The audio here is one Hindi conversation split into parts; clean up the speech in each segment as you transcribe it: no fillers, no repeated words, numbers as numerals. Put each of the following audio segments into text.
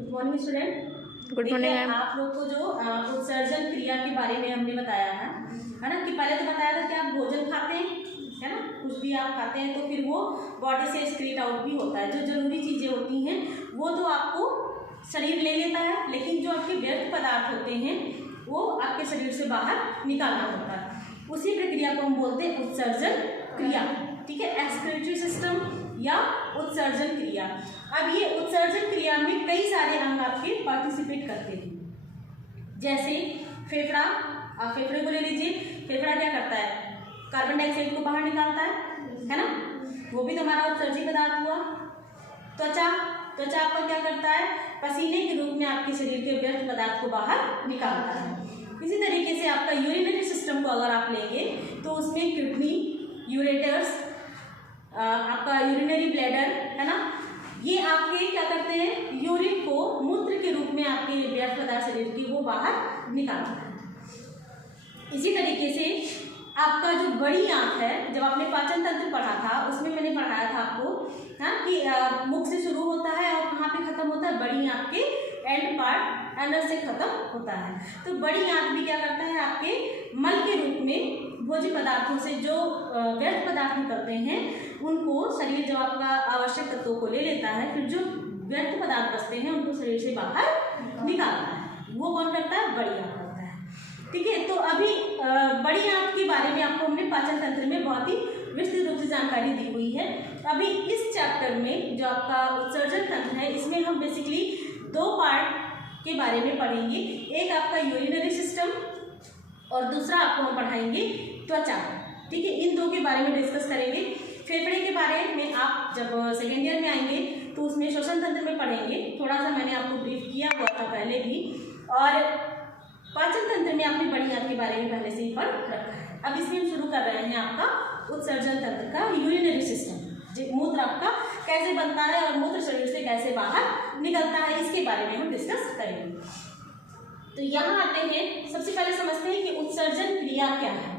Good morning student. Good morning ma'am. आप लोग को जो उत्सर्जन क्रिया के बारे में हमने बताया है ना, कि पहले तो बताया था कि आप भोजन खाते हैं, है ना, कुछ भी आप खाते हैं तो फिर वो बॉडी से एक्सक्रीट आउट भी होता है। जो जरूरी चीज़ें होती हैं वो तो आपको शरीर ले लेता है, लेकिन जो आपके व्यर्थ पदार्थ होते हैं वो आपके शरीर से बाहर निकालना होता है। उसी प्रक्रिया को हम बोलते हैं उत्सर्जन क्रिया। ठीक है, एक्सक्रीटरी सिस्टम या उत्सर्जन क्रिया। अब ये उत्सर्जन क्रिया में कई सारे अंग आपके पार्टिसिपेट करते हैं, जैसे फेफड़ा। आप फेफड़े को ले लीजिए। फेफड़ा क्या करता है? कार्बन डाइऑक्साइड को बाहर निकालता है ना, वो भी तो हमारा उत्सर्जी पदार्थ हुआ। त्वचा आपका क्या करता है? पसीने के रूप में आपके शरीर के व्यर्थ पदार्थ को बाहर निकालता है। इसी तरीके से आपका यूरिनरी सिस्टम को अगर आप लेंगे तो उसमें किडनी, यूरेटर्स, आपका यूरिनरी ब्लैडर, है ना, ये आपके क्या करते हैं? यूरिन को मूत्र के रूप में आपके व्यर्थ पदार्थ शरीर की वो बाहर निकालता है। इसी तरीके से आपका जो बड़ी आंत है, जब आपने पाचन तंत्र पढ़ा था उसमें मैंने पढ़ाया था आपको, हाँ, कि मुख से शुरू होता है और कहाँ पे खत्म होता है? बड़ी आंत के एंड पार्ट एनस से खत्म होता है। तो बड़ी आंत भी क्या करता है? आपके मल के रूप में भोज्य पदार्थों से जो व्यर्थ पदार्थ निकलते हैं उनको शरीर जब आपका आवश्यक तत्वों को ले लेता है, फिर जो व्यर्थ पदार्थ बचते हैं उनको शरीर से बाहर निकालता है। वो कौन करता है? बड़ी आंत करता है। ठीक है, तो अभी बड़ी आंत के बारे में आपको हमने पाचन तंत्र में बहुत ही विस्तृत रूप से जानकारी दी हुई है। अभी इस चैप्टर में जो आपका उत्सर्जन तंत्र है, इसमें हम बेसिकली दो पार्ट के बारे में पढ़ेंगे। एक आपका यूरिनरी सिस्टम और दूसरा आपको हम पढ़ाएंगे त्वचा। ठीक है, इन दो के बारे में डिस्कस करेंगे। फेफड़े के बारे में आप जब सेकेंड ईयर में आएंगे तो उसमें श्वसन तंत्र में पढ़ेंगे। थोड़ा सा मैंने आपको ब्रीफ किया हुआ था पहले भी। और पाचन तंत्र में आपने बड़ी आंत के बारे में पहले से ही पढ़ रखा है। अब इसमें हम शुरू कर रहे हैं आपका उत्सर्जन तंत्र का यूरिनरी सिस्टम। मूत्र आपका कैसे बनता है और मूत्र शरीर से कैसे बाहर निकलता है, इसके बारे में हम डिस्कस करेंगे। तो यहाँ आते हैं, सबसे पहले समझते हैं कि उत्सर्जन क्रिया क्या है।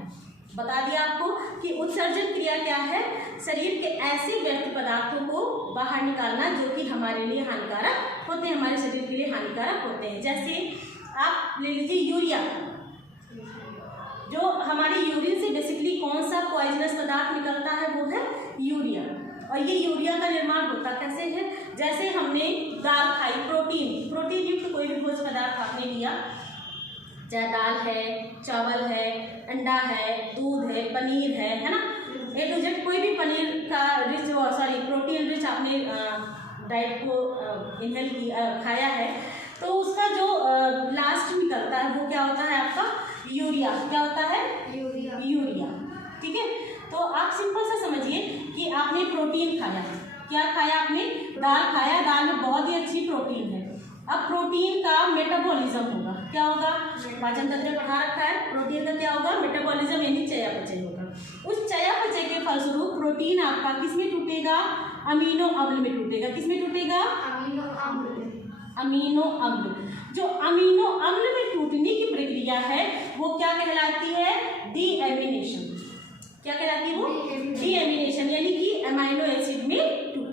बता दिया आपको कि उत्सर्जन क्रिया क्या है? शरीर के ऐसे व्यर्थ पदार्थों को बाहर निकालना जो कि हमारे लिए हानिकारक होते हैं, हमारे शरीर के लिए हानिकारक होते हैं। जैसे आप ले लीजिए यूरिया। जो हमारी यूरिन से बेसिकली कौन सा पॉइजनस पदार्थ निकलता है? वो है यूरिया। और ये यूरिया का निर्माण होता कैसे है? जैसे हमने दाल खाई, प्रोटीन युक्त कोई भी भोज्य पदार्थ आपने लिया, चाहे दाल है, चावल है, अंडा है, दूध है, पनीर है ना, ए टू जेड कोई भी पनीर का प्रोटीन रिच आपने डाइट को इनहेल खाया है, तो उसका जो लास्ट निकलता है वो क्या होता है? आपका यूरिया। क्या होता है? यूरिया। ठीक है, तो आप सिंपल सा समझिए कि आपने प्रोटीन खाया। क्या खाया आपने? दाल खाया। दाल में बहुत ही अच्छी प्रोटीन है। अब प्रोटीन का मेटाबॉलिज्म होगा। क्या होगा? पाचन तंत्र में पढ़ा रखा है। प्रोटीन का क्या होगा? मेटाबॉलिज्म यानी चयापचय होगा। उस चयापचय के फलस्वरूप प्रोटीन आपका किसमें टूटेगा? अमीनो अम्ल में टूटेगा। किसमें टूटेगा? अमीनो अम्ल। जो अमीनो अम्ल में टूटने की प्रक्रिया है वो क्या कहलाती है? डीएमिनेशन। क्या कहलाती है वो? डीएमिनेशन, यानी कि अमीनो एसिड में टूट।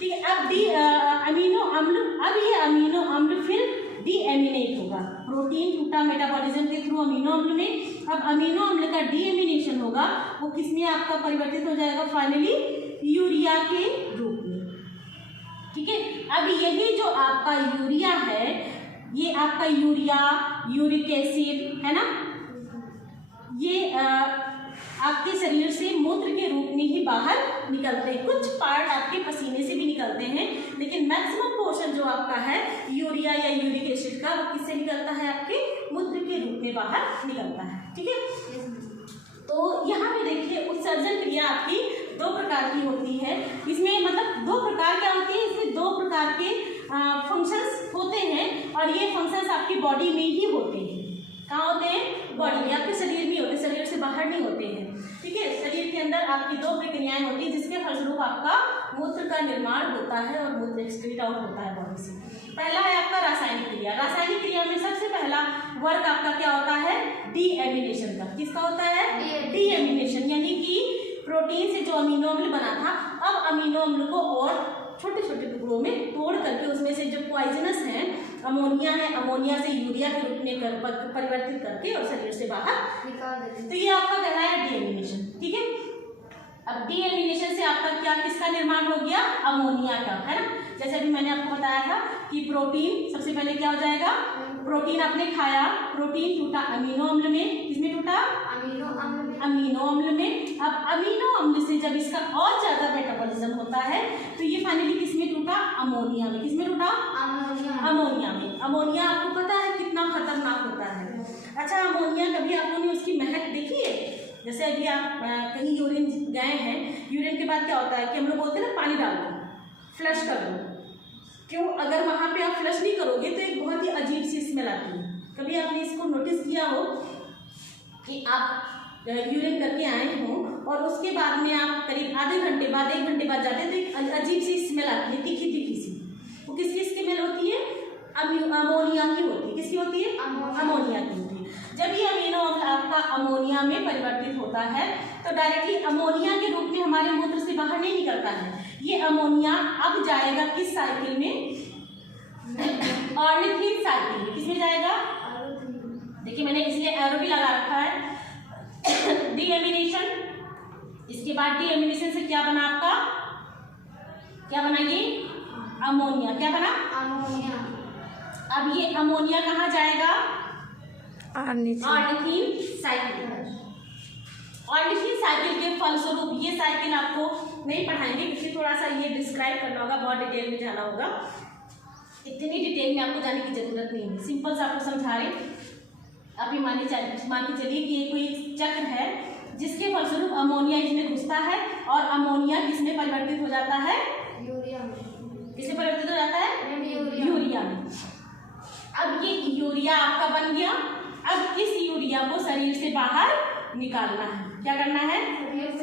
ठीक है, अब अमीनो अम्ल, अब ये अमीनो अम्ल फिर डीएमिनेट होगा। प्रोटीन टूटा मेटाबॉलिज्म के थ्रू अमीनो अम्ल में, अब अमीनो अम्ल का डीएमिनेशन होगा, वो किसमें आपका परिवर्तित हो जाएगा? फाइनली यूरिया के रूप में। ठीक है, अब यही जो आपका यूरिया है, ये आपका यूरिया, यूरिक एसिड, है ना, ये आपके शरीर से मूत्र के रूप में ही बाहर निकलते हैं। कुछ पार्ट आपके पसीने से भी निकलते हैं, लेकिन मैक्सिमम पोर्शन जो आपका है यूरिया या यूरिक एसिड का, वो किससे निकलता है? आपके मूत्र के रूप में बाहर निकलता है। ठीक है, तो यहाँ पे देखिए उत्सर्जन क्रिया आपकी दो प्रकार की होती है। इसमें मतलब दो प्रकार क्या होती है? इसमें दो प्रकार के फंक्शंस होते हैं और ये फंक्शंस आपकी बॉडी में ही होते हैं। कहाँ होते हैं? बॉडी में, आपके शरीर में होते हैं, शरीर से बाहर नहीं होते हैं। ठीक है, शरीर के अंदर आपकी दो प्रक्रियाएं होती हैं जिसके फलस्वरूप आपका मूत्र का निर्माण होता है और मूत्र एक्सक्रीट आउट होता है बॉडी से। पहला है आपका रासायनिक क्रिया। रासायनिक क्रिया में सबसे पहला वर्क आपका क्या होता है? डीएमिनेशन का। किसका होता है? डीएमिनेशन, यानी कि प्रोटीन से जो अमीनो अम्ल बना था, अब अमीनो अम्ल को और छोटे छोटे टुकड़ों में तोड़ करके उसमें से जो पॉइजनस है अमोनिया है, अमोनिया से यूरिया के रूप में परिवर्तित करके और शरीर से बाहर निकाल देते हैं। तो ये आपका कहलाया डीएमिनेशन। ठीक है, अब डीएमिनेशन से आपका क्या किसका निर्माण हो गया? अमोनिया का, है ना। जैसे अभी मैंने आपको बताया था कि प्रोटीन सबसे पहले क्या हो जाएगा, प्रोटीन आपने खाया, प्रोटीन टूटा अमीनो अम्ल में, किसमें टूटा? अमीनो अम्ल में। अब अमीनो अम्ल से जब इसका और ज्यादा मेटाबॉलिज्म होता है तो ये फाइनली किसमें टूटा? अमोनिया में। किसमें टूटा? अमोनिया में। अमोनिया आपको पता है कितना खतरनाक होता है। अच्छा, अमोनिया कभी आप लोगों ने उसकी महक देखी है? जैसे अभी आप कहीं यूरिन गए हैं, यूरिन के बाद क्या होता है कि हम लोग बोलते हैं ना पानी डाल दो, फ्लश कर दो। क्यों? अगर वहाँ पे आप फ्लश नहीं करोगे तो एक बहुत ही अजीब सी स्मेल आती है। कभी आपने इसको नोटिस किया हो कि आप यूरिन करके आए हो और उसके बाद में आप करीब आधे घंटे बाद, 1 घंटे बाद जाते हैं तो एक अजीब सी स्मेल आती है, तीखी तीखी सी। वो किसकी स्मेल होती है? अमोनिया की होती है। किसकी होती है? अमोनिया की होती है। जब ये अमीनो अम्ल आपका अमोनिया में परिवर्तित होता है तो डायरेक्टली अमोनिया के रूप में हमारे मूत्र से बाहर नहीं निकलता है। ये अमोनिया अब जाएगा किस साइकिल में? ऑर्निथिन साइकिल में। किसमें जाएगा? देखिए मैंने इसलिए एरो भी लगा रखा है। डीएमिनेशन, इसके बाद डीएमिनेशन से क्या बना आपका? क्या बना? ये अमोनिया। क्या बना? अमोनिया। अब ये अमोनिया कहाँ जाएगा? Ornithine cycle. ऑर्निथिन साइकिल के फलस्वरूप, ये साइकिल आपको नहीं पढ़ाएंगे क्योंकि थोड़ा सा ये डिस्क्राइब करना होगा, बहुत डिटेल में जाना होगा। इतनी डिटेल में आपको जाने की जरूरत नहीं है, सिंपल से आपको समझा रहे। अभी मान के चलिए कि ये कोई चक्र है जिसके फलस्वरूप अमोनिया इसमें घुसता है और अमोनिया किसमें परिवर्तित हो जाता है? यूरिया में। किसमें परिवर्तित हो जाता है? यूरिया में। अब ये यूरिया आपका बन गया। अब इस यूरिया को शरीर से बाहर निकालना है। क्या करना है? शरीर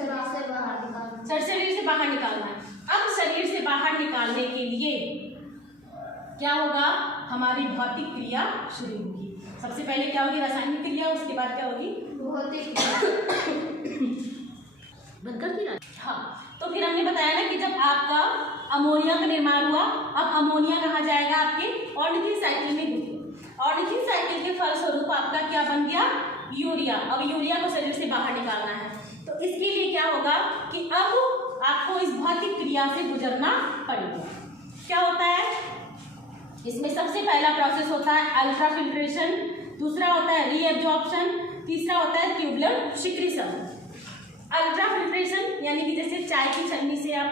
से बाहर निकालना है। अब शरीर से बाहर निकालने के लिए क्या होगा? हमारी भौतिक क्रिया शुरू होगी। सबसे पहले क्या होगी? रासायनिक क्रिया, उसके बाद क्या होगी? भौतिक। बंद कर दिया। हाँ, तो फिर हमने बताया ना कि जब आपका अमोनिया का निर्माण हुआ, अब अमोनिया कहाँ जाएगा? आपके ऑर्निथिन साइकिल में घुसेगा। ऑर्निथिन साइकिल के फलस्वरूप आपका क्या बन गया? यूरिया। अब यूरिया को शरीर से बाहर निकालना है तो इसके लिए क्या होगा कि अब आपको इस भौतिक क्रिया से गुजरना पड़ेगा। क्या होता है इसमें? सबसे पहला प्रोसेस होता है अल्ट्रा फिल्ट्रेशन, दूसरा होता है रीएब्जॉर्प्शन, तीसरा होता है ट्यूबुलर सिक्रीशन। अल्ट्रा फिल्ट्रेशन यानी कि जैसे चाय की छन्नी से आप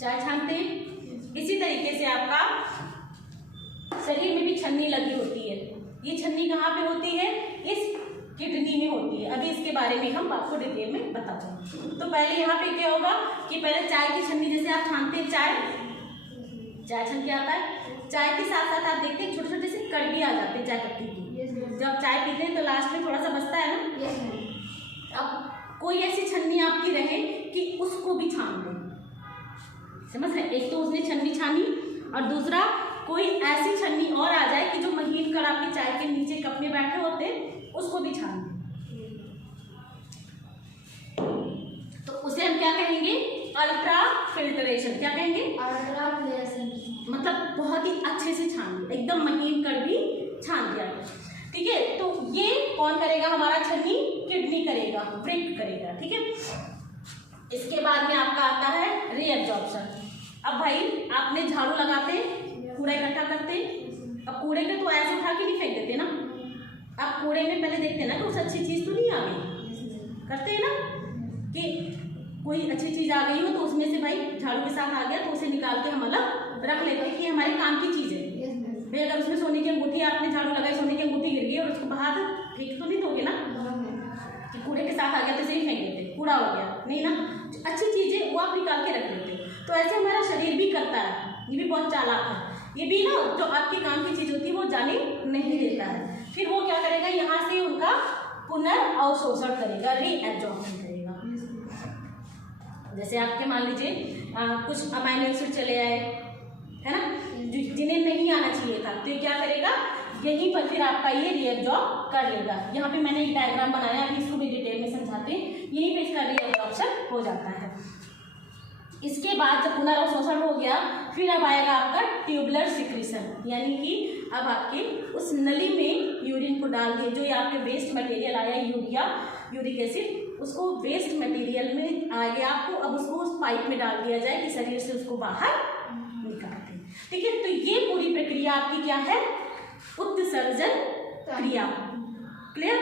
चाय छानते हैं, इसी तरीके से आपका शरीर में भी छन्नी लगी होती है। ये छन्नी कहाँ पे होती है? इस किडनी में होती है। अभी इसके बारे में हम आपको डिटेल में बताते हैं। तो पहले यहाँ पे क्या होगा कि पहले चाय की छन्नी, जैसे आप छानते हैं चाय छन के आता है, चाय के साथ साथ आप देखते हैं छोटे छोटे से कड़वी आ जाते हैं चाय पत्ती की। जब चाय पीते हैं तो लास्ट में थोड़ा सा बचता है ना। अब कोई ऐसी छन्नी आपकी रहे कि उसको भी छान दें, समझ रहे? एक तो उसने छन्नी छानी और दूसरा कोई ऐसी छन्नी और आ जाए कि जो महीन कर आपकी चाय के नीचे कप में बैठे होते उसको भी छान दें, तो उसे हम क्या कहेंगे? Ultra filtration. क्या कहेंगे? Ultra filtration. मतलब बहुत ही अच्छे से छान दिया, एकदम महीन कर भी छान दिया। ठीक है, तो ये कौन करेगा? हमारा छन्नी किडनी करेगा, ब्रेक करेगा। ठीक है, इसके बाद में आपका आता है रीएब्जॉर्प्शन। अब भाई आपने झाड़ू लगाते, कूड़ा इकट्ठा करते, अब कूड़े को तो ऐसे उठा के नहीं फेंक देते ना, आप कूड़े में पहले देखते हैं ना कि उस अच्छी चीज़ तो नहीं आ गई, करते हैं ना कि कोई अच्छी चीज़ आ गई हो तो उसमें से भाई झाड़ू के साथ आ गया तो उसे निकाल के हम अलग रख लेते हैं कि हमारे काम की चीज़ है। भाई अगर उसमें सोने की अंगूठी, आपने झाड़ू लगाई, सोने की अंगूठी गिर गई और उसको बाहर फेंक तो नहीं दोगे ना कि कूड़े के साथ आ गया तो इसे ही फेंक देते, कूड़ा हो गया, नहीं ना। अच्छी चीज़ है वो आप निकाल के रख लेते। तो ऐसे हमारा शरीर भी करता है, ये भी बहुत चालाक है। ये भी ना जो आपके काम की चीज़ होती है वो जाने नहीं देता है, फिर वो क्या करेगा? यहाँ से उनका पुनर्अवशोषण करेगा, रीएब्जॉर्प्शन करेगा। जैसे आपके मान लीजिए कुछ अमाइनो एसिड चले आए, है ना, जिन्हें नहीं आना चाहिए था, तो ये क्या करेगा? यहीं पर फिर आपका ये रीएब्जॉर्ब कर लेगा। यहाँ पे मैंने एक डायग्राम बनाया, अभी इसको भी डिटेल में समझाते हैं। यहीं पे इसका रीएब्जॉर्प्शन हो जाता है। इसके बाद जब पुनरावशोषण हो गया, फिर अब आएगा आपका ट्यूबुलर सिक्रीशन, यानी कि अब आपके उस नली में यूरिन को डाल दिए, जो ये आपके वेस्ट मटेरियल आया यूरिक एसिड, उसको वेस्ट मटेरियल में आ गया आपको, अब उसको उस पाइप में डाल दिया जाए कि शरीर से उसको बाहर निकालते हैं। ठीक है, तो ये पूरी प्रक्रिया आपकी क्या है, उत्सर्जन क्रिया। क्लियर?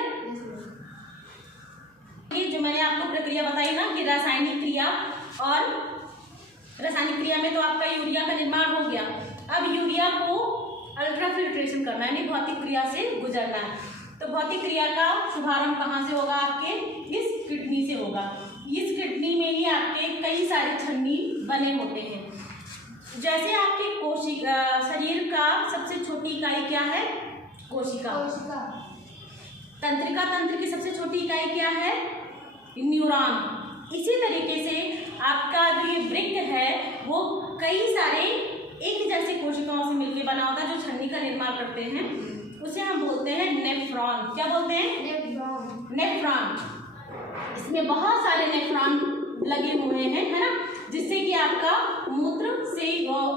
ये जो मैंने आपको प्रक्रिया बताई ना कि रासायनिक क्रिया, और रासायनिक क्रिया में तो आपका यूरिया का निर्माण हो गया, अब यूरिया को अल्ट्राफिल्ट्रेशन करना है, यानी भौतिक क्रिया से गुजरना है। तो भौतिक क्रिया का शुभारंभ कहाँ से होगा, आपके इस किडनी से होगा। इस किडनी में ही आपके कई सारे छन्नी बने होते हैं। जैसे आपके शरीर का सबसे छोटी इकाई क्या है, कोशिका। तंत्रिका तंत्र की सबसे छोटी इकाई क्या है, न्यूरॉन। इसी तरीके से आपका जो ये वृक्क है वो कई सारे एक जैसे कोशिकाओं से मिलकर बना होता है, जो छन्नी का निर्माण करते हैं, उसे हम बोलते हैं नेफ्रॉन। क्या बोलते हैं, नेफ्रॉन। इसमें बहुत सारे नेफ्रॉन लगे हुए हैं, है ना, जिससे कि आपका मूत्र से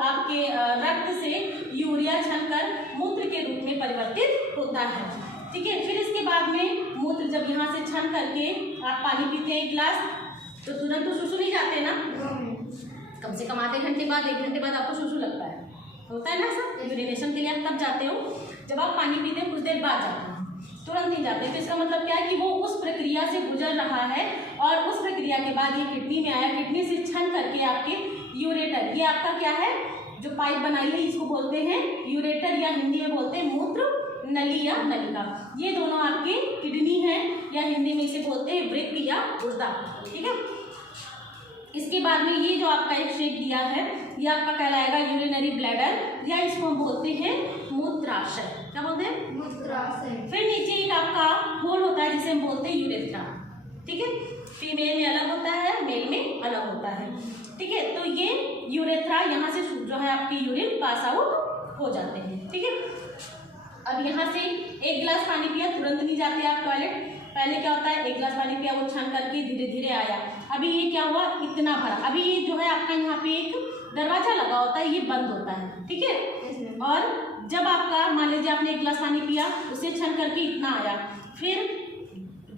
आपके रक्त से यूरिया छनकर मूत्र के रूप में परिवर्तित होता है। ठीक है, फिर इसके बाद में मूत्र जब यहाँ से छन करके आप पानी पीते हैं एक गिलास, तो तुरंत तो सुसु नहीं जाते ना, कम से कम आधे घंटे बाद, 1 घंटे बाद आपको सुसु लगता है, होता है ना सर। यूरिनेशन के लिए आप तब जाते हो जब आप पानी पीते हैं, कुछ देर बाद जाते हैं, तुरंत नहीं जाते। तो इसका मतलब क्या है कि वो उस प्रक्रिया से गुजर रहा है, और उस प्रक्रिया के बाद ये किडनी में आया, किडनी से छन करके आपके यूरेटर, ये आपका क्या है, जो पाइप बनाई है इसको बोलते हैं यूरेटर, या हिंदी में बोलते हैं मूत्र नली या नलिका। ये दोनों आपके किडनी है, या हिंदी में इसे बोलते हैं वृक्क या गुर्दा। ठीक है, इसके बाद में ये जो आपका एक शेप दिया है, ये आपका कहलाएगा यूरिनरी ब्लैडर, या इसको हम बोलते हैं मूत्राशय। क्या बोलते हैं, मूत्राशय। फिर नीचे एक आपका होल होता है जिसे हम बोलते हैं यूरेथ्रा। ठीक है, फीमेल में अलग होता है, मेल में अलग होता है। ठीक है, तो ये यूरेथ्रा, यहाँ से जो है आपकी यूरिन पास आउट हो जाते हैं। ठीक है, अब यहाँ से 1 गिलास पानी पिया, तुरंत नहीं जाते आप टॉयलेट। पहले क्या होता है, 1 गिलास पानी पिया, वो छान करके धीरे धीरे आया, अभी ये क्या हुआ, इतना भरा। अभी ये जो है आपका यहाँ पे एक दरवाजा लगा होता है, ये बंद होता है। ठीक है, और जब आपका मान लीजिए आपने 1 गिलास पानी पिया, उसे छन करके इतना आया, फिर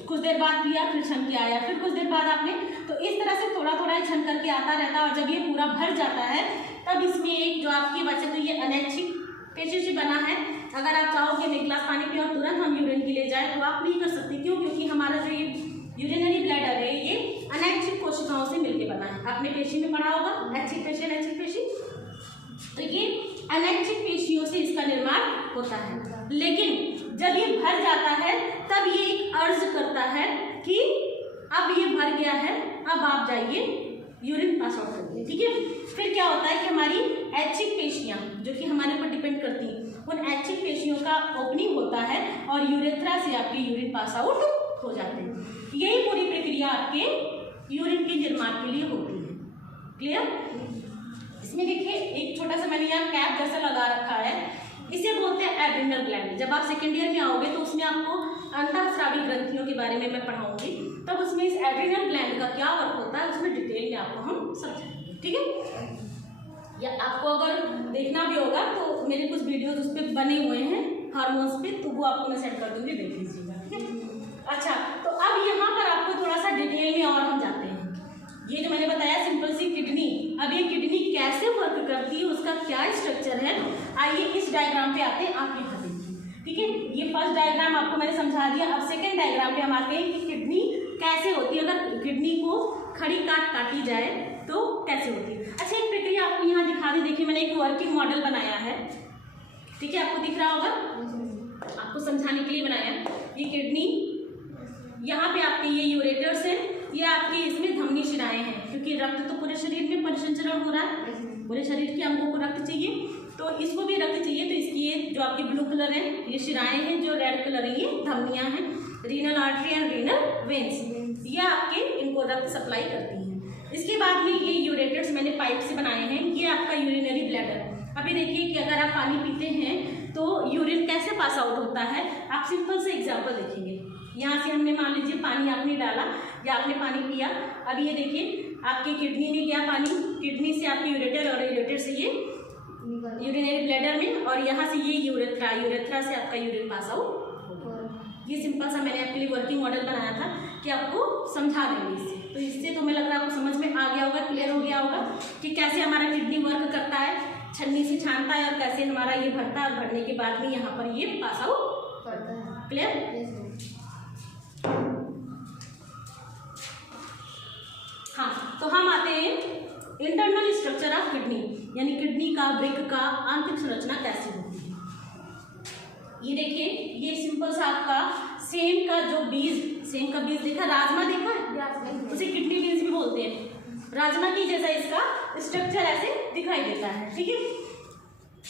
कुछ देर बाद पिया, फिर छन के आया, फिर कुछ देर बाद आपने, तो इस तरह से थोड़ा थोड़ा छन करके आता रहता है। और जब ये पूरा भर जाता है, तब इसमें एक जो आपकी वजह तो ये अनैच्छिक पेशी से बना है। अगर आप चाहोगे 1 गिलास पानी पिए और तुरंत हम यूरिन के लिए जाए, तो आप नहीं कर सकते। क्यों? क्योंकि हमारा जो ये यूरिनरी ब्लैडर है, ये अनैच्छिक कोशिकाओं से मिलकर बना है। आपने पेशी में पढ़ा होगा, ऐच्छिक पेशी, अनैच्छिक पेशी। तो ये अनैच्छिक पेशियों से इसका निर्माण होता है। लेकिन जब ये भर जाता है, तब ये एक अर्ज करता है कि अब ये भर गया है, अब आप जाइए यूरिन पास आउट करिए। ठीक है, फिर क्या होता है कि हमारी ऐच्छिक पेशियां जो कि हमारे ऊपर डिपेंड करती हैं, उन ऐच्छिक पेशियों का ओपनिंग होता है और यूरेथ्रा से आपके यूरिन पास आउट हो जाते हैं। यही पूरी प्रक्रिया आपके यूरिन के निर्माण के लिए होती है। क्लियर? इसमें देखिए एक छोटा सा मैंने यहाँ कैप जैसा लगा रखा है, इसे बोलते हैं एड्रिनल ग्लैंड। जब आप सेकेंड ईयर में आओगे तो उसमें आपको अंतःस्रावी ग्रंथियों के बारे में मैं पढ़ाऊंगी, तब उसमें इस एड्रिनल ग्लैंड का क्या वर्क होता है उसमें डिटेल में आपको हम समझाएंगे। ठीक है, या आपको अगर देखना भी होगा तो मेरे कुछ वीडियोज उस पर बने हुए हैं हार्मोन्स पे, तो वो आपको मैं सेंड कर दूंगी, देख लीजिएगा। ठीक है, अच्छा, तो अब यहाँ पर आपको थोड़ा सा डिटेल में और हम जाते हैं। ये जो मैंने बताया सिंपल सी किडनी, अब ये किडनी कैसे वर्क करती है, उसका क्या स्ट्रक्चर है, आइए इस डायग्राम पे आते हैं। आप यहाँ देखिए। ठीक है, ये फर्स्ट डायग्राम आपको मैंने समझा दिया। अब सेकेंड डायग्राम पे हम आते हैं कि किडनी कैसे होती है, अगर किडनी को खड़ी काटी जाए तो कैसे होती है। अच्छा, एक प्रक्रिया आपको यहाँ दिखा दी। देखिए मैंने एक वर्किंग मॉडल बनाया है। ठीक है, आपको दिख रहा होगा, आपको समझाने के लिए बनाया। ये किडनी, यहाँ पे आपके ये यूरेटर्स हैं, ये आपके इसमें धमनी शिराएं हैं, क्योंकि रक्त तो पूरे शरीर में परिसंचरण हो रहा है, पूरे शरीर के अंगों को रक्त चाहिए, तो इसको भी रक्त चाहिए। तो इसकी ये जो आपकी ब्लू कलर है ये शिराएं हैं, जो रेड कलर है ये धमनियाँ हैं, renal artery and renal veins, ये आपके इनको रक्त सप्लाई करती हैं। इसके बाद में ये यूरेटर्स मैंने पाइप से बनाए हैं, ये आपका यूरिनरी ब्लैडर। अभी देखिए कि अगर आप पानी पीते हैं तो यूरिन कैसे पास आउट होता है, आप सिंपल से एग्जाम्पल देखेंगे। यहाँ से हमने मान लीजिए पानी आपने डाला या आपने पानी पिया, अब ये देखिए आपकी किडनी में गया पानी, किडनी से आपके यूरेटर और यूरेटर से ये यूरिनरी ब्लैडर में, और यहाँ से ये यूरेथ्रा, यूरेथ्रा से आपका यूरिन पास आउट। ये सिंपल सा मैंने आपके लिए वर्किंग मॉडल बनाया था कि आपको समझा देंगे इससे। तो इससे तो मुझे लग रहा है आपको समझ में आ गया होगा, क्लियर हो गया होगा कि कैसे हमारा किडनी वर्क करता है, छन्नी से छानता है और कैसे हमारा ये भरता है, और भरने के बाद में यहाँ पर ये पास आउट करता है। क्लियर? हाँ, तो हम आते हैं इंटरनल स्ट्रक्चर ऑफ किडनी, यानी किडनी का वृक्क का आंतरिक संरचना कैसे होती है। ये देखिए, ये सिंपल सा आपका सेम का जो बीज, सेम का बीज देखा, राजमा देखा है, उसे किडनी बीज भी बोलते हैं। राजमा की जैसा इसका स्ट्रक्चर ऐसे दिखाई देता है, ठीक है।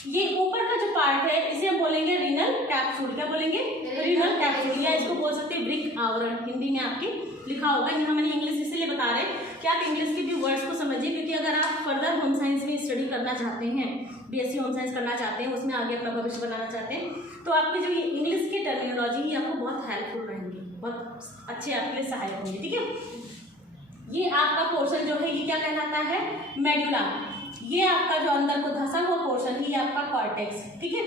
ये ऊपर का जो पार्ट है इसे हम बोलेंगे रीनल कैप्सूल। क्या बोलेंगे? रीनल कैप्सूल, या इसको बोल सकते हैं वृक्क आवरण, हिंदी में आपके लिखा होगा। यहाँ मैंने इंग्लिश इसलिए बता रहे हैं कि आप इंग्लिश के भी वर्ड्स को समझिए, क्योंकि अगर आप फर्दर होम साइंस में स्टडी करना चाहते हैं, बीएससी होम साइंस करना चाहते हैं, उसमें आगे अपना भविष्य बनाना चाहते हैं, तो आपके जो ये इंग्लिश की टर्मिनोलॉजी ये आपको बहुत हेल्पफुल रहेंगे, बहुत अच्छे आपके लिए सहायक होंगे, ठीक है। ये आपका पोर्शन जो है ये क्या कहलाता है? मेडुला। ये आपका जो अंदर को धंसा हुआ पोर्शन है ये आपका कॉर्टेक्स, ठीक है।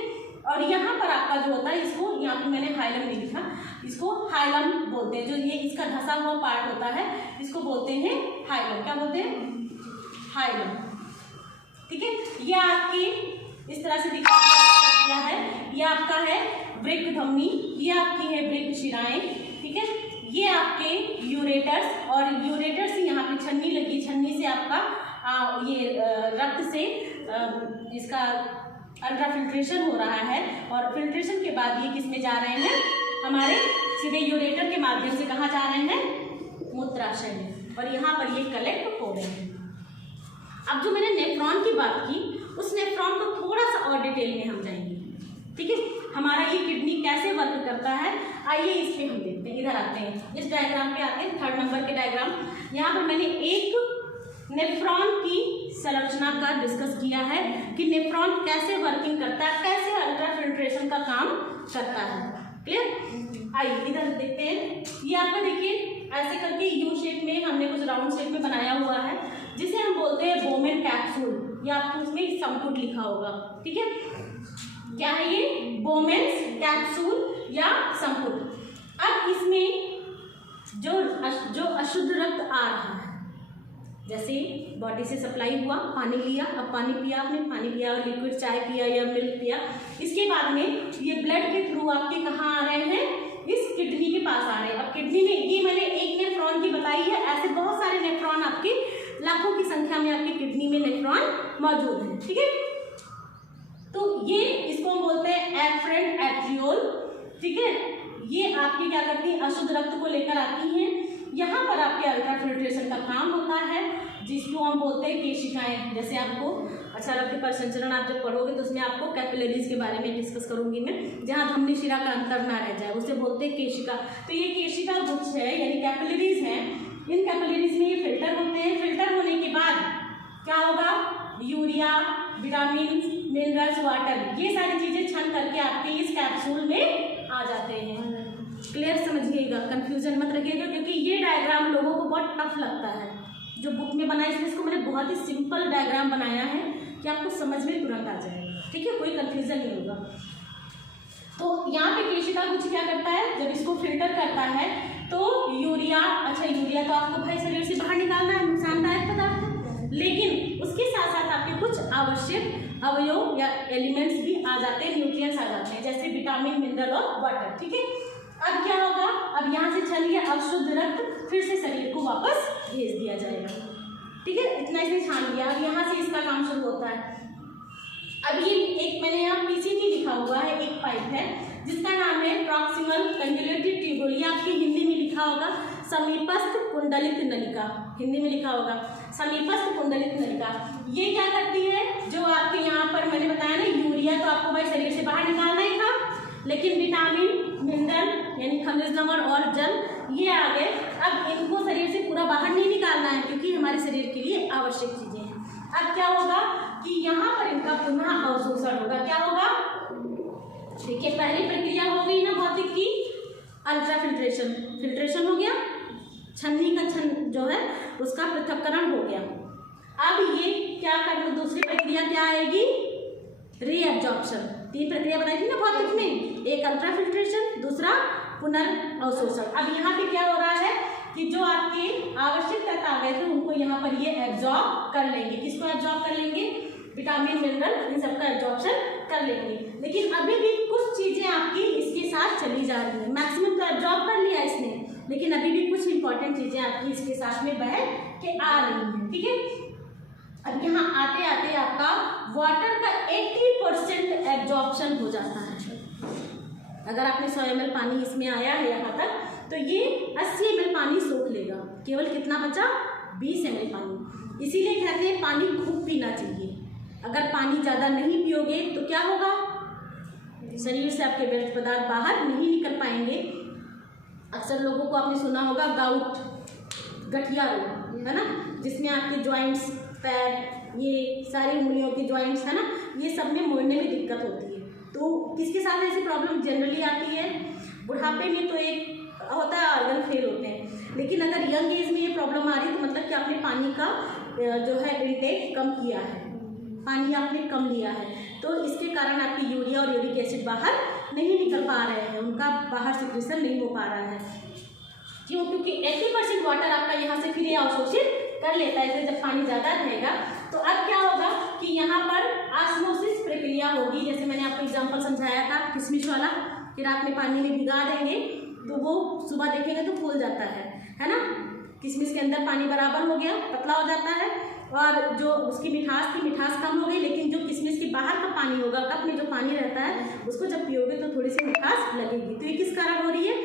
और यहाँ पर आपका जो होता है, इसको यहाँ पे मैंने हाइलम नहीं लिखा, इसको हाइलम बोलते हैं। जो ये इसका धंसा हुआ पार्ट होता है इसको बोलते हैं हाइलम। क्या बोलते हैं? हाइलम, ठीक है। ये आपकी इस तरह से दिया है, ये आपका है वृक्क धमनी, ये आपकी है वृक्क शिराएं, ठीक है। ये आपके यूरेटर्स, और यूरेटर से यहाँ पे छन्नी लगी, छन्नी से आपका ये रक्त से इसका अल्ट्राफिल्ट्रेशन हो रहा है, और फिल्ट्रेशन के बाद ये किस में जा रहे हैं? हमारे सीधे यूरेटर के माध्यम से कहाँ जा रहे हैं? मूत्राशय में, और यहाँ पर ये कलेक्ट हो रहे हैं। अब जो मैंने नेफ्रॉन की बात की, उस नेफ्रॉन को थोड़ा सा और डिटेल में हम जाएंगे, ठीक है। हमारा ये किडनी कैसे वर्क करता है, आइए इस पे हम देखते हैं। इधर आते हैं, इस डायग्राम पे आते हैं, 3rd नंबर के डायग्राम। यहाँ पर मैंने एक नेफ्रॉन की संरचना का डिस्कस किया है कि नेफ्रॉन कैसे वर्किंग करता है, कैसे अल्ट्राफिल्ट्रेशन का काम करता है। क्लियर? आइए इधर देखते हैं। ये आपका देखिए ऐसे करके यू शेप में हमने कुछ राउंड शेप में बनाया हुआ है, जिसे हम बोलते हैं बोमेन कैप्सूल, या आपको उसमें संपुट लिखा होगा, ठीक है। क्या है ये? बोमेन्स कैप्सूल या संपुट। अब इसमें जो अशुद्ध रक्त आ रहा है, जैसे बॉडी से सप्लाई हुआ, पानी लिया, अब पानी पिया आपने, पानी पिया और लिक्विड चाय पिया या मिल्क पिया, इसके बाद में ये ब्लड के थ्रू आपके कहाँ आ रहे हैं? इस किडनी के पास आ रहे हैं। अब किडनी में ये मैंने एक नेफ्रॉन की बताई है, ऐसे बहुत सारे नेफ्रॉन आपके लाखों की संख्या में आपकी किडनी में नेफ्रॉन मौजूद है, ठीक है। तो ये इसको हम बोलते हैं एफरेंट एट्रियोल, ठीक है। ये आपकी क्या करती है? अशुद्ध रक्त को लेकर आती हैं, यहाँ पर आपके अल्ट्राफिल्ट्रेशन का काम होता है, जिसको हम बोलते हैं केशिकाएं। जैसे आपको अच्छा रक्त परिसंचरण आप जब पढ़ोगे तो उसमें आपको कैपिलरीज के बारे में डिस्कस करूंगी मैं, जहाँ धमनी शिरा का अंतर ना रह जाए, उसे बोलते हैं केशिका। तो ये केशिका गुच्छ है, यानी कैपिलरीज हैं। इन कैपिलरीज में ये फिल्टर होते हैं। फिल्टर होने के बाद क्या होगा? यूरिया, विटामिन, मिनरल्स, वाटर, ये सारी चीजें छन करके आपके इस कैप्सूल में आ जाते हैं। क्लियर? समझिएगा, कंफ्यूजन मत रखिएगा, क्योंकि ये डायग्राम लोगों को बहुत टफ लगता है। जो बुक में बनाया इसलिए इसको मैंने बहुत ही सिंपल डायग्राम बनाया है कि आपको समझ में तुरंत आ जाएगा, ठीक है, कोई कंफ्यूजन नहीं होगा। तो यहाँ पे केशिका गुच्छ क्या करता है? जब इसको फिल्टर करता है तो यूरिया, अच्छा यूरिया तो आपको भाई शरीर से बाहर निकालना है, नुकसानदायक पदार्थ है, लेकिन उसके साथ साथ आपके कुछ आवश्यक अवयव या एलिमेंट्स भी आ जाते हैं, न्यूट्रिएंट्स आ जाते हैं, जैसे विटामिन, मिनरल और वाटर, ठीक है। अब क्या होगा? अब यहाँ से चल गया अशुद्ध रक्त, फिर से शरीर को वापस भेज दिया जाएगा, ठीक है। इतना इसने छान लिया, अब यहाँ से इसका काम शुरू होता है। अब ये एक मैंने यहाँ पीसीटी लिखा हुआ है, एक पाइप है जिसका नाम है प्रॉक्सिमल कंजुलेटेड ट्यूब्यूल, ये आपकी हिंदी में लिखा होगा समीपस्थ कुंडलित नलिका, हिंदी में लिखा होगा समीपस्थ कुंडलित नलिका। ये क्या करती है? जो आपके यहाँ पर मैंने बताया ना, यूरिया तो आपको भाई शरीर से बाहर निकालना ही था, लेकिन विटामिन, मिनरल यानी खनिज लवण और जल ये आ गए। अब इनको शरीर से पूरा बाहर नहीं निकालना है, क्योंकि हमारे शरीर के लिए आवश्यक चीजें हैं। अब क्या होगा कि यहाँ पर इनका पुनः अवशोषण होगा। क्या होगा? देखिए, पहली प्रक्रिया हो गई ना भौतिक की, अल्ट्राफिल्ट्रेशन, फिल्ट्रेशन हो गया, छन्नी का छन जो है उसका पृथक्करण हो गया। अब ये क्या करना, दूसरी प्रक्रिया क्या आएगी, रीएब्जॉर्प्शन। 3 प्रक्रिया बनाई थी ना भौतिक में, एक अल्ट्राफिल्ट्रेशन, दूसरा पुनर्अवशोषण। अब यहाँ पे क्या हो रहा है कि जो आपके आवश्यक तत्व आ गए थे उनको यहाँ पर ये एब्जॉर्ब कर लेंगे। किसको एब्जॉर्ब कर लेंगे, विटामिन मिनरल, इन सबका एब्जॉर्प्शन कर लेंगे। लेकिन अभी भी कुछ चीजें आपकी इसके साथ चली जा रही है। मैक्सिमम तो एब्जॉर्ब कर लिया इसने, लेकिन अभी भी कुछ इंपॉर्टेंट चीजें आपकी इसके साथ में बह के आ रही हैं। ठीक है, अब यहाँ आते आते आपका वाटर का 80% एब्जॉर्प्शन हो जाता है। अगर आपने 100 ml पानी इसमें आया है यहाँ तक, तो ये 80 ml पानी सोख लेगा। केवल कितना बचा, 20 ml पानी। इसीलिए कहते हैं पानी खूब पीना चाहिए। अगर पानी ज़्यादा नहीं पियोगे तो क्या होगा, शरीर से आपके व्यर्थ पदार्थ बाहर नहीं निकल पाएंगे। अक्सर लोगों को आपने सुना होगा गाउट, गठिया रोग है ना, जिसमें आपके जॉइंट्स, पैर, ये सारी उंगलियों के जॉइंट्स है ना, ये सब में मोड़ने में दिक्कत होती है। तो किसके साथ ऐसी प्रॉब्लम जनरली आती है, बुढ़ापे में तो एक होता है ऑर्गन फेल होते हैं, लेकिन अगर यंग एज में ये प्रॉब्लम आ रही है तो मतलब कि आपने पानी का जो है इनटेक कम किया है, पानी आपने कम लिया है, तो इसके कारण आपकी यूरिया और यूरिक एसिड बाहर नहीं निकल पा रहे हैं, उनका बाहर सिक्रेशन नहीं हो पा रहा है। क्यों, क्योंकि 80% वाटर आपका यहाँ से फिर अवशोषित कर लेता है। जब पानी ज़्यादा रहेगा तो अब क्या होगा कि यहाँ पर ऑस्मोसिस प्रक्रिया होगी। जैसे मैंने आपको एग्जांपल समझाया था किशमिश वाला, फिर आपने पानी में भिगा देंगे तो वो सुबह देखेंगे तो फूल जाता है ना। किशमिश के अंदर पानी बराबर हो गया, पतला हो जाता है, और जो उसकी मिठास थी, मिठास कम हो गई, लेकिन जो किशमिश के बाहर का पानी होगा, कप में जो पानी रहता है, उसको जब पियोगे तो थोड़ी सी मिठास लगेगी। तो ये किस कारण हो रही है,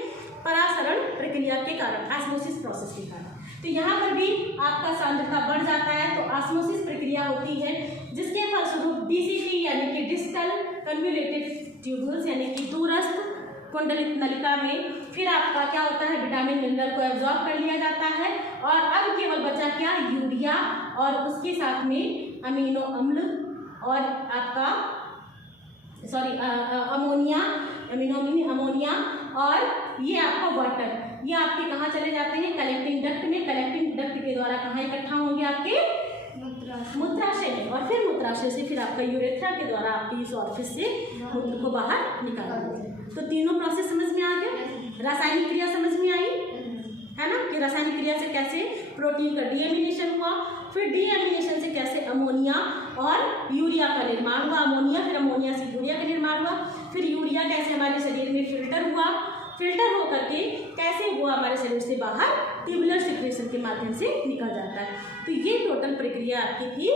परासरण प्रक्रिया के कारण, ऑस्मोसिस प्रोसेस के कारण। तो यहाँ पर भी आपका सांद्रता बढ़ जाता है, तो ऑस्मोसिस प्रक्रिया होती है, जिसके फलस्वरूप डीसीटी यानी कि डिस्टल कन्वोल्यूटेड ट्यूब्यूल्स यानी कि दूरस्थ कुंडलित नलिका में फिर आपका क्या होता है, विटामिन मिनरल को एब्जॉर्ब कर लिया जाता है, और अब केवल बचा क्या, यूरिया और उसके साथ में अमीनो अम्ल और आपका अमोनिया और ये आपका वाटर, ये आपके कहाँ चले जाते हैं, कलेक्टिंग डक्ट में। कलेक्टिंग डक्ट के द्वारा कहाँ इकट्ठा होंगे, आपके मूत्राशय में, और फिर मूत्राशय से फिर आपका यूरेथ्रा के द्वारा आपके इस ऑरिफिस से मूत्र को बाहर निकालेंगे। तो तीनों प्रोसेस समझ में आ गया। रासायनिक क्रिया समझ में आई है ना, कि रासायनिक क्रिया से कैसे प्रोटीन का डीएमिनेशन हुआ, फिर डीएमिनेशन से कैसे अमोनिया और यूरिया का निर्माण हुआ, अमोनिया फिर अमोनिया से यूरिया का निर्माण हुआ, फिर यूरिया कैसे हमारे शरीर में फिल्टर हुआ, फिल्टर होकर के कैसे वो हमारे शरीर से बाहर ट्यूबुलर सिक्रेशन के माध्यम से निकल जाता है। तो ये टोटल प्रक्रिया आपकी थी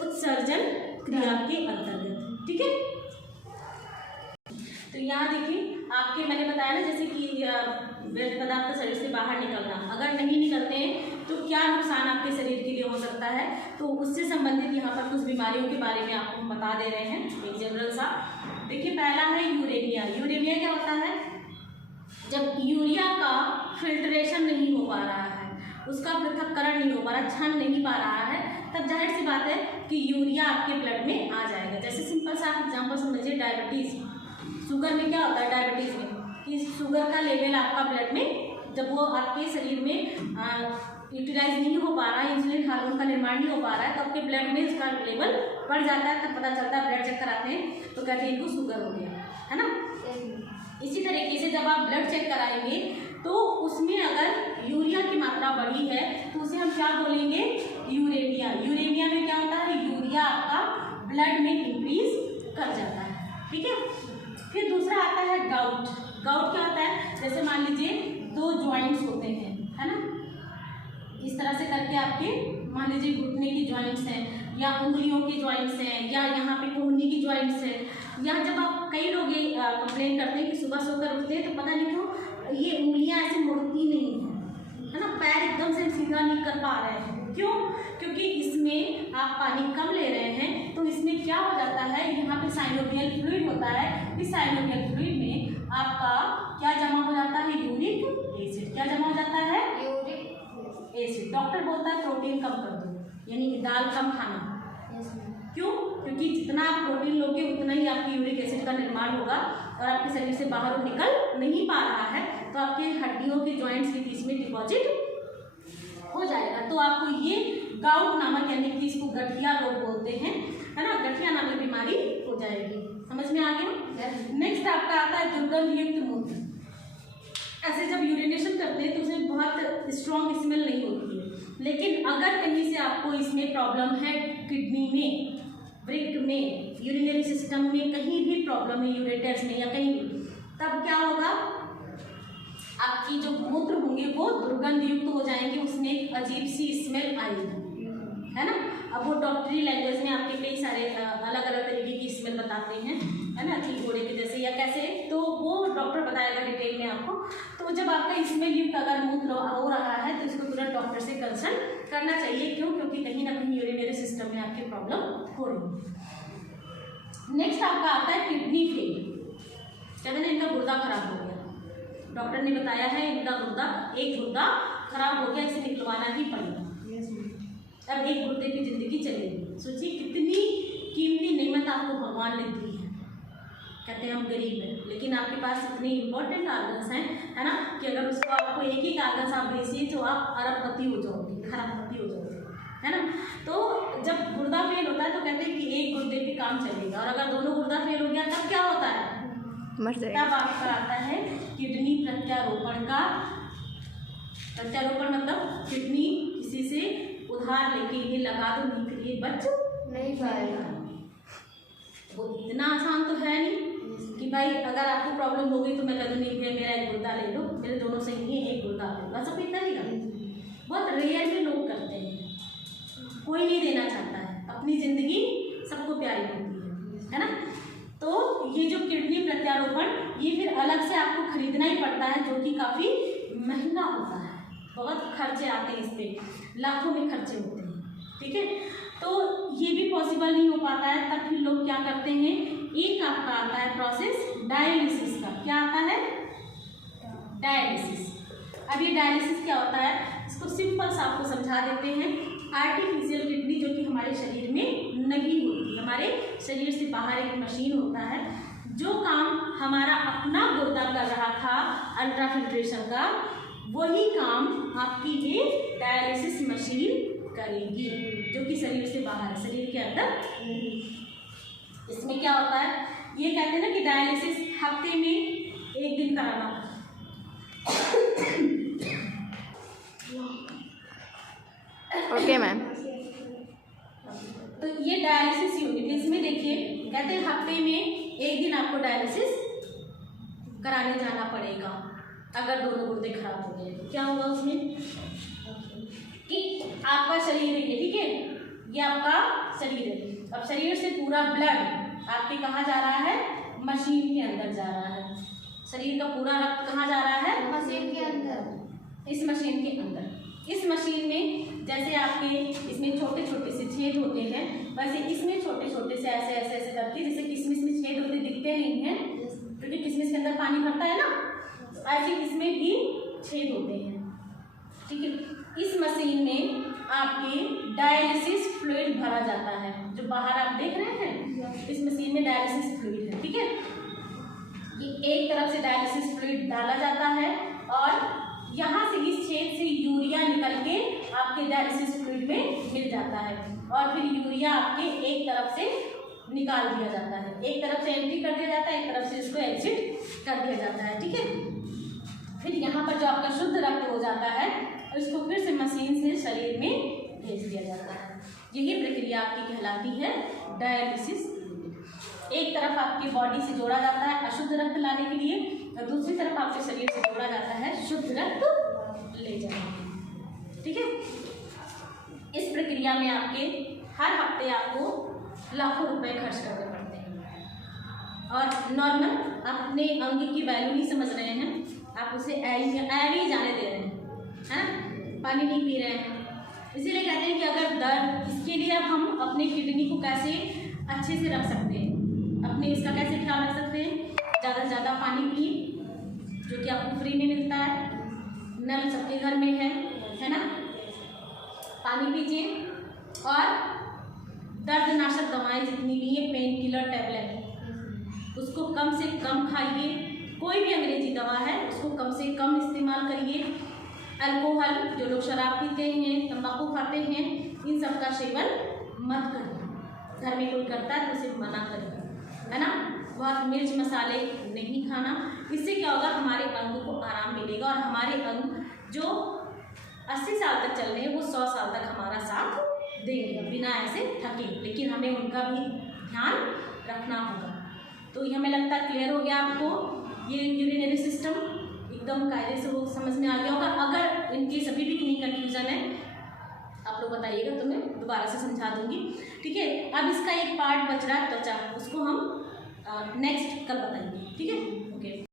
उत्सर्जन क्रिया के अंतर्गत। ठीक है, तो यहाँ देखिए आपके मैंने बताया ना, जैसे कि व्यर्थ पदार्थ शरीर से बाहर निकलना, अगर नहीं निकलते हैं तो क्या नुकसान आपके शरीर के लिए हो सकता है, तो उससे संबंधित यहाँ पर कुछ बीमारियों के बारे में आपको बता दे रहे हैं एक जनरल सा। देखिए पहला है यूरेमिया। यूरेमिया क्या होता है, जब यूरिया का फिल्ट्रेशन नहीं हो पा रहा है, उसका पृथक्करण नहीं हो पा रहा, छन नहीं पा रहा है, तब जाहिर सी बात है कि यूरिया आपके ब्लड में आ जाएगा। जैसे सिंपल सा आप एग्जाम्पल समझिए, डायबिटीज़, शुगर में क्या होता है, डायबिटीज़ में कि शुगर का लेवल आपका ब्लड में जब वो आपके शरीर में यूटिलाइज नहीं हो पा रहा है, इंसुलिन हार्मोन का निर्माण नहीं हो पा रहा है, तो आपके ब्लड में उसका लेवल बढ़ जाता है, तब पता चलता है, ब्लड चेक कराते हैं तो कहते हैं इनको शुगर हो गया है ना। इसी तरीके से जब आप ब्लड चेक कराएंगे तो उसमें अगर यूरिया की मात्रा बढ़ी है तो उसे हम क्या बोलेंगे, यूरेमिया। यूरेमिया में क्या होता है, यूरिया आपका ब्लड में इंक्रीज कर जाता है। ठीक है, फिर दूसरा आता है गाउट। गाउट क्या होता है, जैसे मान लीजिए 2 जॉइंट्स होते हैं है ना, इस तरह से करके आपके मान लीजिए घुटने की जॉइंट्स हैं या उंगलियों की जॉइंट्स हैं या यहाँ पे कोहनी की जॉइंट्स हैं। यहाँ जब आप कई लोग ये कंप्लेन करते हैं कि सुबह सोकर उठते हैं तो पता नहीं क्यों ये उंगलियाँ ऐसे मुड़ती नहीं हैं है ना, पैर एकदम से सीधा नहीं कर पा रहे हैं। क्यों, क्योंकि इसमें आप पानी कम ले रहे हैं, तो इसमें क्या हो जाता है, यहाँ पे साइनोवियल फ्लूइड होता है, इस साइनोवियल फ्लूइड में आपका क्या जमा हो जाता है, यूरिक एसिड। क्या जमा हो जाता है, यूरिक एसिड। डॉक्टर बोलता है प्रोटीन कम कर दो, यानी दाल कम खाना। क्यों, क्योंकि जितना आप प्रोटीन लोगे उतना ही आपकी यूरिक एसिड का निर्माण होगा और आपके शरीर से बाहर निकल नहीं पा रहा है, तो आपके हड्डियों के जॉइंट्स के बीच में डिपॉजिट हो जाएगा। तो आपको ये गाउट नामक यानी कि इसको गठिया रोग बोलते हैं, है ना, गठिया नामक बीमारी हो जाएगी। समझ में आ गया। नेक्स्ट आपका आता है दुर्गंध युक्त मूत्र। ऐसे जब यूरिनेशन करते हैं तो उसमें बहुत स्ट्रॉन्ग स्मेल नहीं होती है, लेकिन अगर कहीं से आपको इसमें प्रॉब्लम है, किडनी में, वृक्क में, यूरिनरी सिस्टम में कहीं भी प्रॉब्लम है, यूरेटर्स में या कहीं भी, तब क्या होगा, आपकी जो मूत्र होंगे वो दुर्गंध युक्त हो जाएंगे, उसमें एक अजीब सी स्मेल आएगी, है ना। अब वो डॉक्टरी लैंग्वेज में आपके कई सारे अलग अलग तरीके की स्मेल बताते हैं, है ना, कि घोड़े के जैसे या कैसे, तो वो डॉक्टर बताएगा डिटेल में आपको। तो जब आपका स्मेल युक्त अगर मूत्र हो रहा है तो इसको तुरंत डॉक्टर से कंसल्ट करना चाहिए। क्यों? क्योंकि कहीं ना कहीं यूरिनरी सिस्टम में आपकी प्रॉब्लम हो रही है। नेक्स्ट आपका आता है किडनी फेल। कहते हैं इनका गुर्दा खराब हो गया, डॉक्टर ने बताया है इनका गुर्दा, एक गुर्दा खराब हो गया, इसे निकलवाना ही पड़ेगा। अब एक गुर्दे की जिंदगी चलेगी। सोचिए कितनी कीमती नेमत आपको भगवान ने दी है। कहते हैं हम गरीब हैं, लेकिन आपके पास इतने इंपॉर्टेंट आर्गन्स हैं, है ना, कि अगर उसको आपको एक ही आर्गन्स आप भेजिए तो आप अरबपति हो जाओगे, खराबपति हो जाओगे, है ना। तो जब गुर्दा फेल होता है तो कहते हैं कि एक गुर्दे पे काम चलेगा, और अगर दोनों गुर्दा फेल हो गया तब क्या होता है, मर जाएगा। तब आपका आता है किडनी प्रत्यारोपण का। प्रत्यारोपण मतलब किडनी किसी से उधार लेके ये लगा दो, नहीं फिर ये बच नहीं पाएगा। वो इतना आसान तो है नहीं कि भाई अगर आपको प्रॉब्लम हो गई तो मैं कह दूँ नहीं मेरा एक गुर्दा ले लो, मेरे दोनों सही है, एक गुर्दा ले लो, सब इतना ही का। बहुत रेयर में लोग करते हैं, कोई नहीं देना चाहता है, अपनी ज़िंदगी सबको प्यारी होती है ना। तो ये जो किडनी प्रत्यारोपण ये फिर अलग से आपको खरीदना ही पड़ता है, जो कि काफ़ी महंगा होता है, बहुत खर्चे आते हैं, इस पर लाखों में खर्चे होते हैं, ठीक है। तो ये भी पॉसिबल नहीं हो पाता है, तब फिर लोग क्या करते हैं, एक आपका आता है प्रोसेस डायलिसिस का। क्या आता है? डायलिसिस। अब ये डायलिसिस क्या होता है, इसको सिंपल सा आपको समझा देते हैं। आर्टिफिशियल किडनी जो कि हमारे शरीर में नहीं होती, हमारे शरीर से बाहर एक मशीन होता है, जो काम हमारा अपना गुर्दा कर रहा था अल्ट्राफिल्ट्रेशन का, वही काम आपकी ये डायलिसिस मशीन करेगी, जो कि शरीर से बाहर है, शरीर के अंदर। इसमें क्या होता है, ये कहते हैं ना कि डायलिसिस हफ्ते में एक दिन कराना। Okay ma'am. तो ये डायलिसिस यूनिट, इसमें देखिए कहते हैं हफ्ते में एक दिन आपको डायलिसिस कराने जाना पड़ेगा। अगर दोनों गुर्दे खराब हो गए तो क्या होगा उसमें, कि आपका शरीर है ये, ठीक है, ये आपका शरीर है। अब शरीर से पूरा ब्लड आपके कहाँ जा रहा है, मशीन के अंदर जा रहा है। शरीर का पूरा रक्त कहाँ जा रहा है, मशीन के अंदर। इस मशीन के अंदर, इस मशीन में जैसे आपके इसमें छोटे छोटे से छेद होते हैं, वैसे इसमें छोटे छोटे से ऐसे ऐसे ऐसे करके, जैसे किशमिश में छेद होते दिखते नहीं हैं, क्योंकि किशमिश के अंदर पानी भरता है ना, ऐसे इसमें भी छेद होते हैं, ठीक है। इस मशीन में आपके डायलिसिस फ्लूइड भरा जाता है, जो बाहर आप देख रहे हैं, इस मशीन में डायलिसिस फ्लूइड है, ठीक है। ये एक तरफ से डायलिसिस फ्लूइड डाला जाता है, और यहाँ से इस छेद से यूरिया निकल के आपके डायलिसिस फ्लूइड में मिल जाता है, और फिर यूरिया आपके एक तरफ से निकाल दिया जाता है, एक तरफ से एंट्री कर दिया जाता है, एक तरफ से इसको एग्जिट कर दिया जाता है, ठीक है। फिर यहाँ पर जो आपका शुद्ध रक्त हो जाता है, उसको फिर से मशीन से शरीर में भेज दिया जाता है। यही प्रक्रिया आपकी कहलाती है डायलिसिस। एक तरफ आपकी बॉडी से जोड़ा जाता है अशुद्ध रक्त लाने के लिए, और दूसरी तरफ आपके शरीर से जोड़ा जाता है शुद्ध रक्त ले जाने के लिए, ठीक है। इस प्रक्रिया में आपके हर हफ्ते आपको लाखों रुपए खर्च करने पड़ते हैं, और नॉर्मल अपने अंग की वैल्यू नहीं समझ रहे हैं, आप उसे ऐवी जाने दे रहे हैं, है ना, पानी नहीं पी रहे हैं। इसीलिए कहते हैं कि अगर दर्द, इसके लिए अब हम अपने किडनी को कैसे अच्छे से रख सकते हैं, अपने इसका कैसे ख्याल रख सकते हैं, ज़्यादा से ज़्यादा पानी पिए, जो कि आपको फ्री में मिलता है, नल सबके घर में है ना, पानी पीजिए, और दर्दनाशक दवाएं जितनी भी है, पेन किलर टैबलेट, उसको कम से कम खाइए। कोई भी अंग्रेजी दवा है उसको कम से कम इस्तेमाल करिए, अल्कोहल, जो लोग शराब पीते हैं, तंबाकू खाते हैं, इन सब का सेवन मत करिए। घर में कोई करता है तो उसे मना करिए, है ना। बहुत मिर्च मसाले नहीं खाना। इससे क्या होगा, हमारे अंग को आराम मिलेगा और हमारे अंग जो 80 साल तक चल रहे हैं वो 100 साल तक हमारा साथ देंगे बिना ऐसे थके। लेकिन हमें उनका भी ध्यान रखना होगा। तो ये हमें लगता है क्लियर हो गया आपको। ये यूरिनरी सिस्टम एकदम कायदे से वो समझ में आ गया होगा। अगर इनकी सभी भी कहीं कन्फ्यूजन है आप लोग बताइएगा तो मैं दोबारा से समझा दूंगी, ठीक है। अब इसका एक पार्ट बच रहा है त्वचा, उसको हम नेक्स्ट कल बताएंगे, ठीक है। ओके।